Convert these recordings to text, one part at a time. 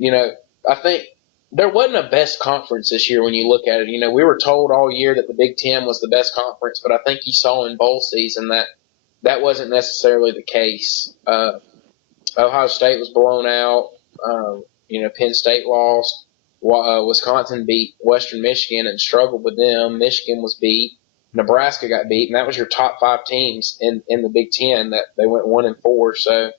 I think there wasn't a best conference this year when you look at it. We were told all year that the Big Ten was the best conference, but I think you saw in bowl season that that wasn't necessarily the case. Ohio State was blown out. Penn State lost. Wisconsin beat Western Michigan and struggled with them. Michigan was beat. Nebraska got beat, and that was your top five teams in the Big Ten. That they went 1-4. So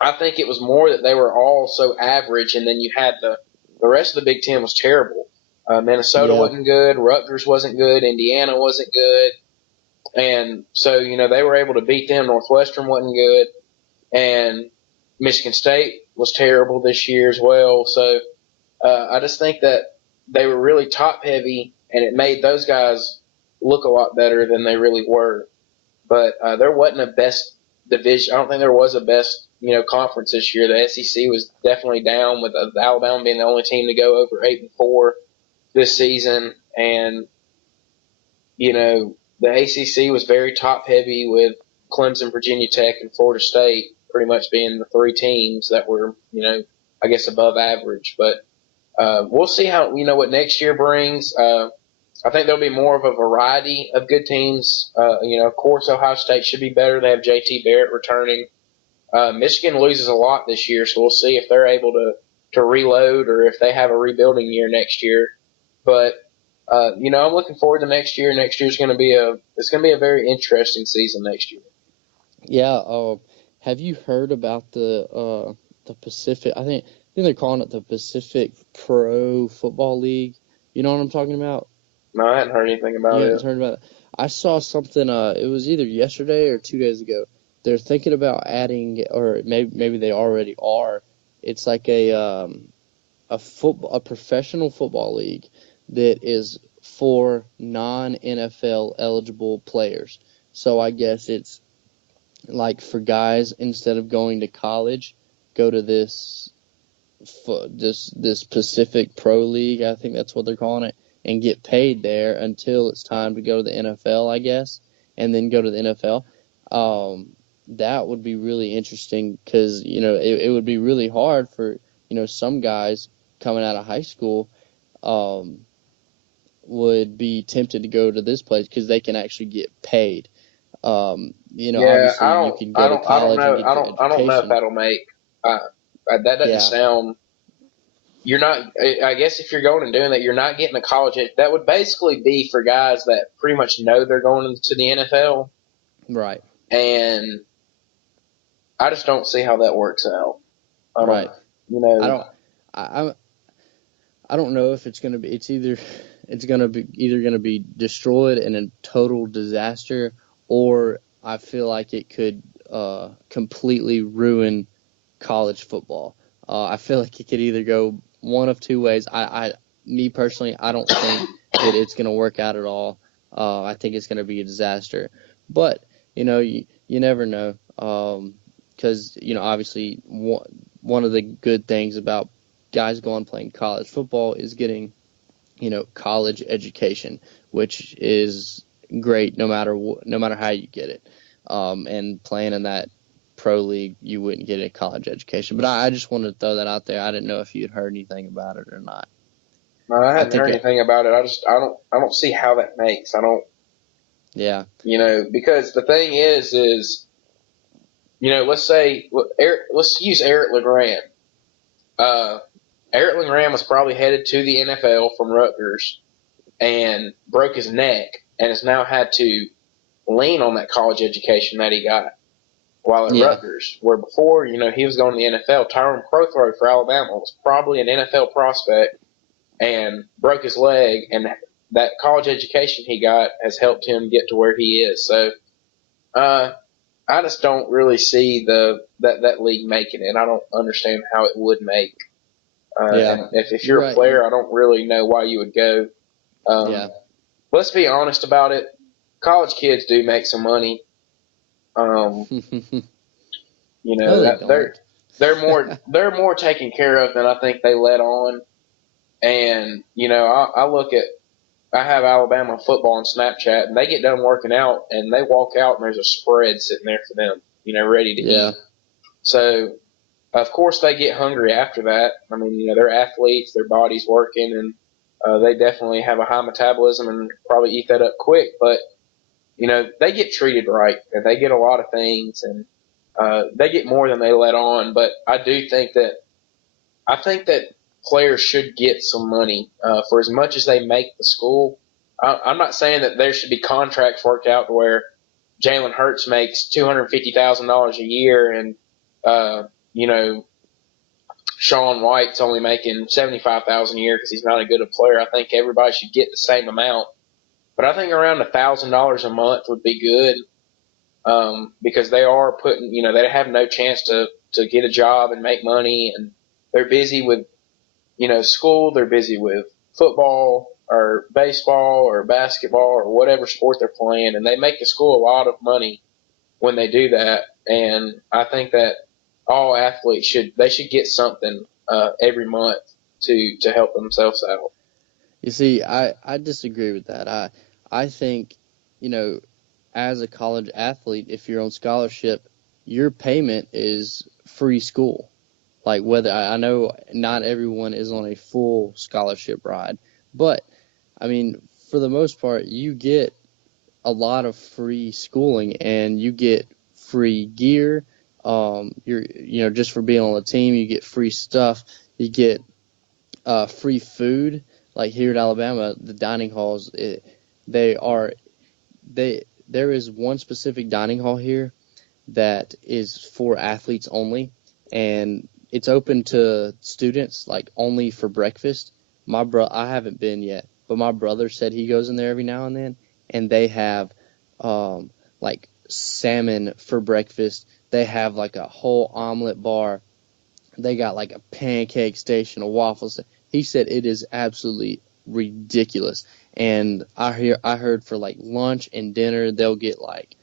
I think it was more that they were all so average, and then you had the rest of the Big Ten was terrible. Minnesota Yeah. wasn't good. Rutgers wasn't good. Indiana wasn't good. And so, they were able to beat them. Northwestern wasn't good. And Michigan State was terrible this year as well. So I just think that they were really top heavy, and it made those guys look a lot better than they really were. But there wasn't a best division. I don't think there was a best conference this year. The SEC was definitely down, with Alabama being the only team to go over 8-4 this season, and the ACC was very top heavy with Clemson, Virginia Tech, and Florida State pretty much being the three teams that were I guess above average. But we'll see how what next year brings. I think there'll be more of a variety of good teams. Of course, Ohio State should be better. They have JT Barrett returning. Michigan loses a lot this year, so we'll see if they're able to reload or if they have a rebuilding year next year. But I'm looking forward to next year. Next year's going to be a very interesting season next year. Yeah. Have you heard about the Pacific? I think they're calling it the Pacific Pro Football League. You know what I'm talking about? No, I hadn't heard anything about You it. haven't heard about it? I saw something. It was either yesterday or 2 days ago. They're thinking about adding, or maybe they already are. It's like a professional football league that is for non-NFL eligible players. So I guess it's like for guys, instead of going to college, go to this Pacific Pro League. I think that's what they're calling it, and get paid there until it's time to go to the NFL, I guess, and then go to the NFL. That would be really interesting because, it would be really hard for, some guys coming out of high school would be tempted to go to this place because they can actually get paid. Yeah, Obviously you can go to I don't college and know. get your I don't know if education. that'll make. That doesn't Yeah, sound. You're not. I guess if you're going and doing that, you're not getting a college. That would basically be for guys that pretty much know they're going into the NFL, right, and I just don't see how that works out. I don't. right. You I know. don't, I, I don't know if it's gonna be. It's gonna be either gonna be destroyed in a total disaster, or I feel like it could completely ruin college football. I feel like it could either go one of two ways. Me personally, I don't think that it's gonna work out at all. I think it's gonna be a disaster. But you never know. Because obviously one of the good things about guys going playing college football is getting college education, which is great no matter how you get it. And playing in that pro league, you wouldn't get a college education. But I just wanted to throw that out there. I didn't know if you had heard anything about it or not. No, I I hadn't think heard anything about it. I don't see how that makes. I don't. yeah, Because the thing is, let's use Eric LeGrand. Uh, Eric LeGrand was probably headed to the NFL from Rutgers and broke his neck and has now had to lean on that college education that he got while at yeah, Rutgers, where before, he was going to the NFL. Tyrone Prothro for Alabama was probably an NFL prospect and broke his leg, and that college education he got has helped him get to where he is. So, I just don't really see that league making it. I don't understand how it would make. yeah. And if You're you're a right. player, I don't really know why you would go. Yeah. Let's be honest about it. College kids do make some money. Um, No, they that don't. they're more taken care of than I think they let on. And I have Alabama football on Snapchat, and they get done working out, and they walk out, and there's a spread sitting there for them, ready to Yeah. eat. So Of course, they get hungry after that. I mean, they're athletes, their body's working, and they definitely have a high metabolism and probably eat that up quick. But they get treated right, and they get a lot of things, and they get more than they let on. But I think that players should get some money for as much as they make the school. I'm not saying that there should be contracts worked out to where Jalen Hurts makes $250,000 a year, and uh, you know Sean White's only making 75,000 a year because he's not a good a player. I think everybody should get the same amount, but I think around $1,000 a month would be good because they are putting, they have no chance to get a job and make money, and they're busy with school. They're busy with football or baseball or basketball or whatever sport they're playing, and they make the school a lot of money when they do that. And I think that all athletes should get something every month to help themselves out. You see, I disagree with that. I think, you know, as a college athlete, if you're on scholarship, your payment is free school. Like whether I know not everyone is on a full scholarship ride, but I mean, for the most part, you get a lot of free schooling and you get free gear. Just for being on the team, you get free stuff. You get free food. Like here at Alabama, the dining halls, they are they there is one specific dining hall here that is for athletes only, and it's open to students like only for breakfast. I haven't been yet, but my brother said he goes in there every now and then, and they have like salmon for breakfast. They have like a whole omelet bar. They got like a pancake station, a waffle station. He said it is absolutely ridiculous. And I heard for like lunch and dinner they'll get like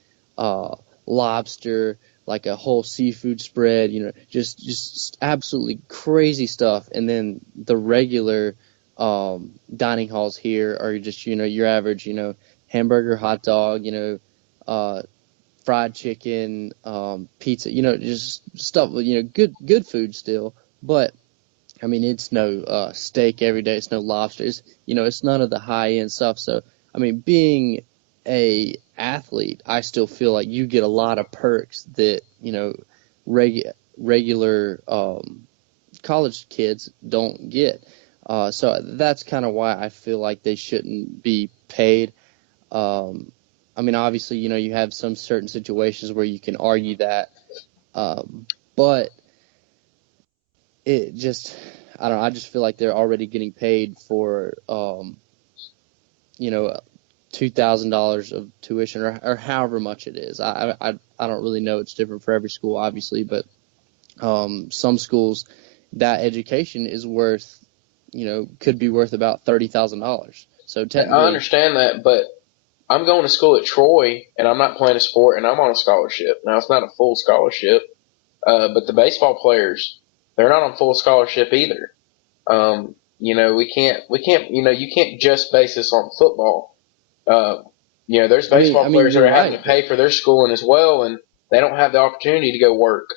lobster, like a whole seafood spread, just absolutely crazy stuff. And then the regular dining halls here are just your average hamburger, hot dog, uh, fried chicken, pizza, just stuff, good food still. But I mean, it's no steak every day. It's no lobster. It's none of the high end stuff. So, I mean, being a athlete, I still feel like you get a lot of perks that regular college kids don't get. So that's kind of why I feel like they shouldn't be paid. Um, I mean, obviously, you have some certain situations where you can argue that, but it just, I don't know. I just feel like they're already getting paid for, you know, $2,000 of tuition or however much it is. I don't really know. It's different for every school, obviously, but some schools that education is worth, could be worth about $30,000. So I technically, understand that, but I'm going to school at Troy, and I'm not playing a sport, and I'm on a scholarship. Now it's not a full scholarship, but the baseball players, they're not on full scholarship either. We can't, you can't just base this on football. Uh, there's baseball I mean, players that you're are having right, to but pay for their schooling as well, and they don't have the opportunity to go work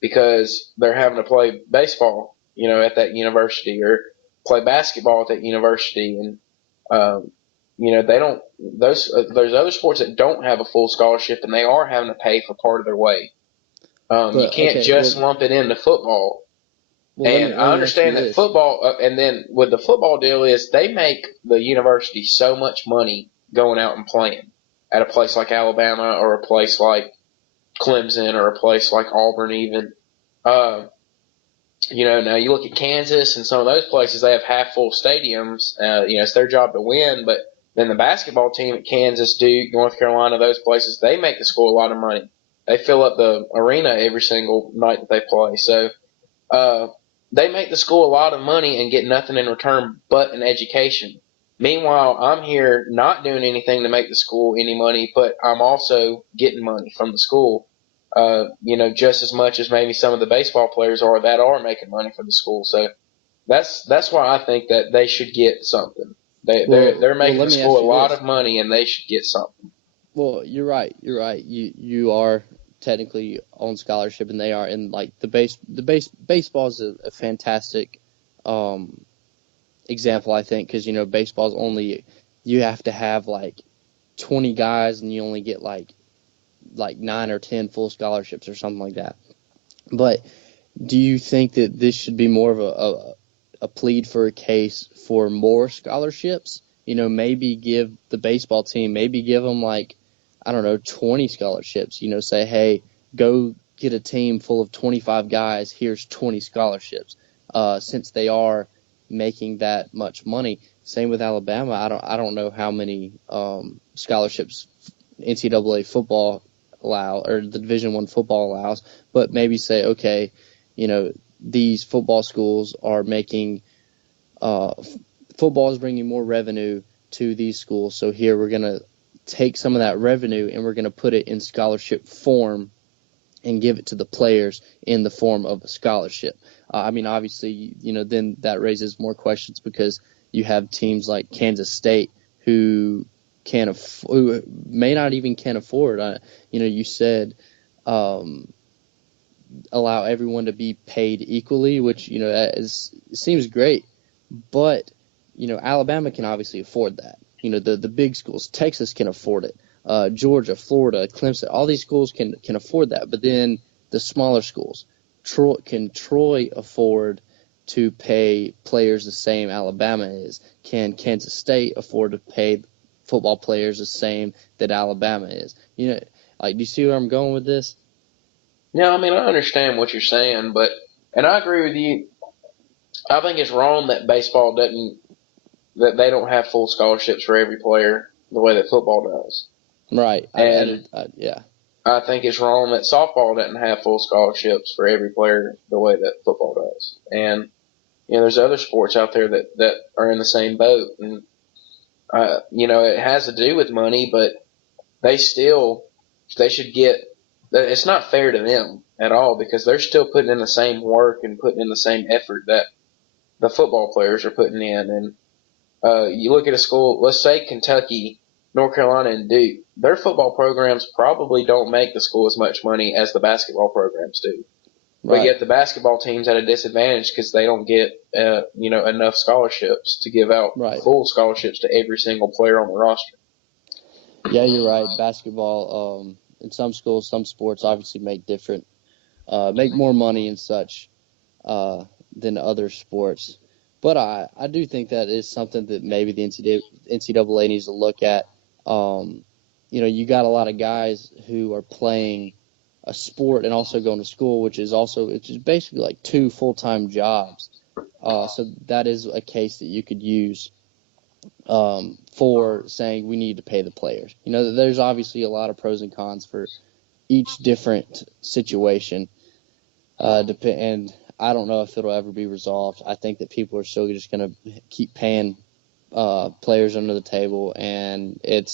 because they're having to play baseball, at that university or play basketball at that university, and they don't. There's other sports that don't have a full scholarship, and they are having to pay for part of their way. You can't okay, just lump it into football. let And me let I me ask you understand that this. football, and then with the football deal is they make the university so much money going out and playing at a place like Alabama or a place like Clemson or a place like Auburn even. Uh, now you look at Kansas and some of those places, they have half full stadiums. It's their job to win, but then the basketball team at Kansas, Duke, North Carolina, those places, they make the school a lot of money. They fill up the arena every single night that they play. So, uh, they make the school a lot of money and get nothing in return but an education. Meanwhile, I'm here not doing anything to make the school any money, but I'm also getting money from the school. Just as much as maybe some of the baseball players are that are making money for the school. So that's why I think that they should get something. They're Well, making let the me school ask a you lot this. of money, and they should get something. Well, you're right. You're right. You are. technically on scholarship, and they are. And like baseball is a fantastic example, I think, because baseball's only you have to have like 20 guys, and you only get like 9 or 10 full scholarships or something like that. But do you think that this should be more of a plead for a case for more scholarships? Maybe give the baseball team, maybe give them 20 scholarships. Say, hey, go get a team full of 25 guys. Here's 20 scholarships. Since they are making that much money. Same with Alabama. I don't know how many scholarships NCAA football allow, or the Division I football allows, but maybe say, okay, these football schools are making football is bringing more revenue to these schools. So here we're going to take some of that revenue and we're going to put it in scholarship form and give it to the players in the form of a scholarship. Obviously, then that raises more questions because you have teams like Kansas State who who may not even can afford. You said allow everyone to be paid equally, which seems great, but Alabama can obviously afford that. The big schools, Texas can afford it. Georgia, Florida, Clemson, all these schools can afford that. But then the smaller schools, Troy afford to pay players the same Alabama is? Can Kansas State afford to pay football players the same that Alabama is? Do you see where I'm going with this? Yeah, I understand what you're saying, and I agree with you. I think it's wrong that that they don't have full scholarships for every player the way that football does. Right. Yeah. I think it's wrong that softball doesn't have full scholarships for every player the way that football does. And, there's other sports out there that are in the same boat. And, it has to do with money, but they should get, it's not fair to them at all because they're still putting in the same work and putting in the same effort that the football players are putting in. And, you look at a school, let's say Kentucky, North Carolina, and Duke, their football programs probably don't make the school as much money as the basketball programs do. Right. But yet the basketball team's at a disadvantage because they don't get, enough scholarships to give out full scholarships to every single player on the roster. Yeah, you're right. Basketball, in some schools, some sports obviously make more money and such than other sports. But I do think that is something that maybe the NCAA needs to look at. You got a lot of guys who are playing a sport and also going to school, which is basically like 2 full-time jobs. So that is a case that you could use for saying we need to pay the players. There's obviously a lot of pros and cons for each different situation. And I don't know if it'll ever be resolved. I think that people are still just going to keep paying players under the table, and I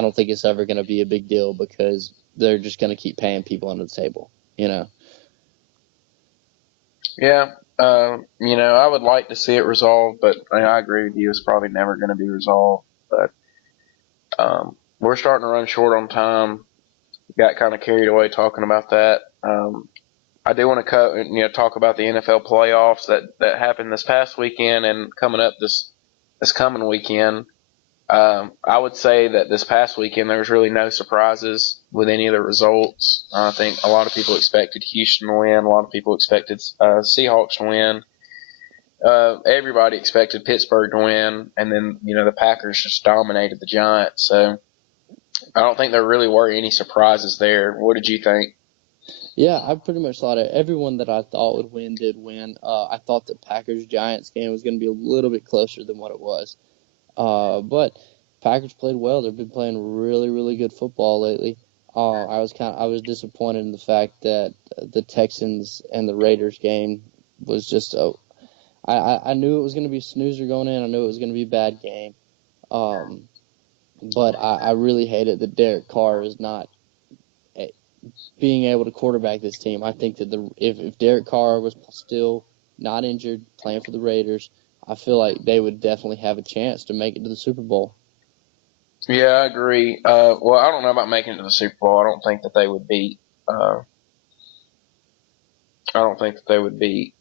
don't think it's ever going to be a big deal because they're just going to keep paying people under the table. Yeah. I would like to see it resolved, but I agree with you. It's probably never going to be resolved. But we're starting to run short on time. Got kind of carried away talking about that. I do want to talk about the NFL playoffs that happened this past weekend and coming up this coming weekend. I would say that this past weekend there was really no surprises with any of the results. I think a lot of people expected Houston to win. A lot of people expected Seahawks to win. Everybody expected Pittsburgh to win, and then the Packers just dominated the Giants. So I don't think there really were any surprises there. What did you think? Yeah, I pretty much thought everyone that I thought would win did win. I thought the Packers-Giants game was going to be a little bit closer than what it was. But Packers played well. They've been playing really, really good football lately. I was disappointed in the fact that the Texans and the Raiders game was just I knew it was going to be a snoozer going in. I knew it was going to be a bad game. But I really hated that Derek Carr is not being able to quarterback this team. I think that if Derek Carr was still not injured, playing for the Raiders, I feel like they would definitely have a chance to make it to the Super Bowl. Yeah, I agree. Well, I don't know about making it to the Super Bowl. I don't think that they would beat I don't think that they would be